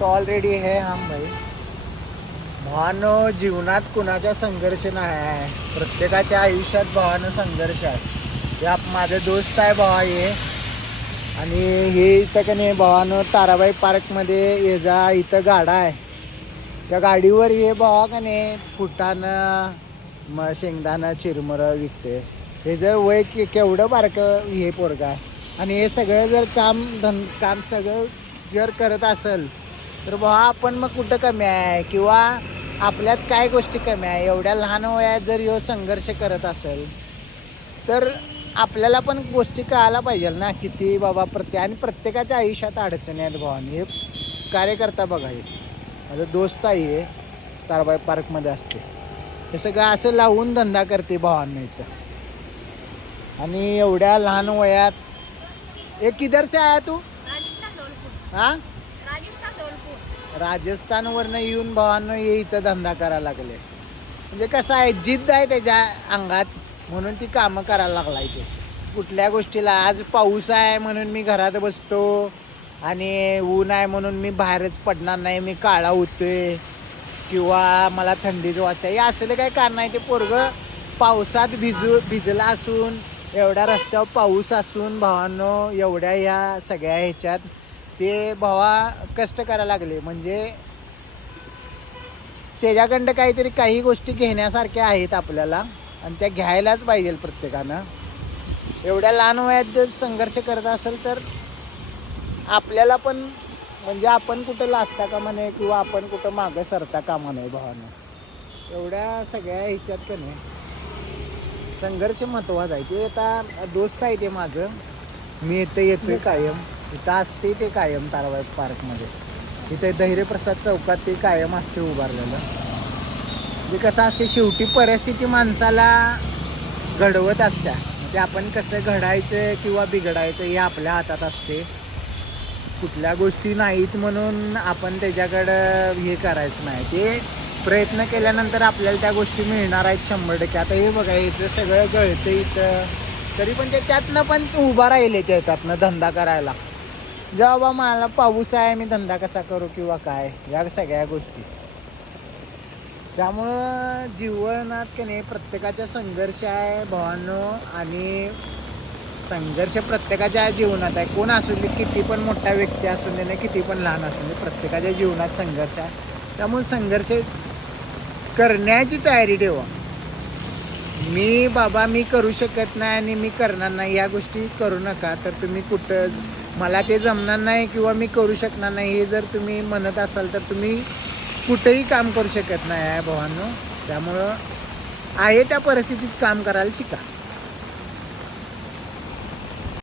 तो ऑलरेडी है हम भाई. भावानो, जीवनात कुणाचा संघर्ष नाही आहे. प्रत्येकाच्या आयुष्यात भावानं संघर्ष आहे. हे माझे दोस्त आहे भावा हे. आणि हे इथं का नाही भावानं ताराबाई पार्कमध्ये ये जा, इथं गाडा आहे. त्या गाडीवर हे भावा का नाही फुटानं शेंगदाणं चिरमुरं विकते. हे जर वय केवढं बारकं हे पोरगा आहे. आणि हे सगळं जर काम सगळं जर करत असेल तर भावा आपण मग कुठं कमी आहे किंवा आपल्यात काय गोष्टी कमी आहे. एवढ्या लहान वयात जर ह्यो संघर्ष करत असेल तर आपल्याला पण गोष्टी कळायला पाहिजे ना, किती बाबा आणि प्रत्येकाच्या आयुष्यात अडचणी आहेत भावानी. हे कार्यकर्ता बघा, हे माझा दोस्त आहे, हे ताराबाई पार्कमध्ये असते. हे सगळं असं लावून धंदा करते भावांना इथं. आणि एवढ्या लहान वयात. एक किधर से आया तू? हा, राजस्थानवरनं येऊन भावांना हे इथं धंदा करायला लागले. म्हणजे कसं आहे, जिद्द आहे त्याच्या अंगात, म्हणून ती कामं करायला लागला इथे. कुठल्या गोष्टीला आज पाऊस आहे म्हणून मी घरात बसतो आणि ऊन आहे म्हणून मी बाहेरच पडणार नाही, मी काळा होतोय किंवा मला थंडीच वाजते, हे असले काही कारण नाही. ते पोरगं पावसात भिजला असून, एवढ्या रस्त्यावर पाऊस असून भावांनो, एवढ्या ह्या सगळ्या ह्याच्यात ते भावा कष्ट करायला लागले. म्हणजे त्याच्याकडं काहीतरी काही गोष्टी घेण्यासारख्या आहेत आपल्याला, आणि त्या घ्यायलाच पाहिजे प्रत्येकानं. एवढ्या लहान वयात जर संघर्ष करत असेल तर आपल्याला पण, म्हणजे आपण कुठं लाजता कामा नये किंवा आपण कुठं मागं सरता कामा नये भावानं. एवढ्या सगळ्या ह्याच्यात का नाही संघर्ष महत्त्वाचा आहे. ते आता दोस्त आहे ते माझं, मी इथं येतोय कायम, इथं असते ते कायम ताराबाई पार्कमध्ये. इथे धैर्यप्रसाद चौकात ते कायम असते उभारलेलं. म्हणजे कसं असते, शेवटी परिस्थिती माणसाला घडवत असत्या. ते आपण कसं घडायचं किंवा बिघडायचं हे आपल्या हातात असते. कुठल्या गोष्टी नाहीत म्हणून आपण त्याच्याकडं हे करायचं नाही. ते प्रयत्न केल्यानंतर आपल्याला त्या गोष्टी मिळणार आहेत 100%. आता हे बघा, इथं सगळं गळतं इथं, तरी पण ते त्यातनं पण उभा राहिले त्यातनं धंदा करायला. जेव्हा मला पाऊस आहे मी धंदा कसा करू किंवा काय, या सगळ्या गोष्टी. त्यामुळं जीवनात का नाही प्रत्येकाचा संघर्ष आहे भावांनो. आणि संघर्ष प्रत्येकाच्या जीवनात आहे. कोण असू दे, किती पण मोठा व्यक्ती असू दे ना, किती पण लहान असू दे, प्रत्येकाच्या जीवनात संघर्ष आहे. त्यामुळे संघर्ष करण्याची तयारी ठेवा. मी करू शकत नाही आणि मी करणार नाही या गोष्टी करू नका. तर तुम्ही कुठं मला ते जमणार नाही किंवा मी करू शकणार नाही हे जर तुम्ही म्हणत असाल तर तुम्ही कुठेही काम करू शकत नाही आहे भावांनो. त्यामुळं आहे त्या परिस्थितीत काम करायला शिका.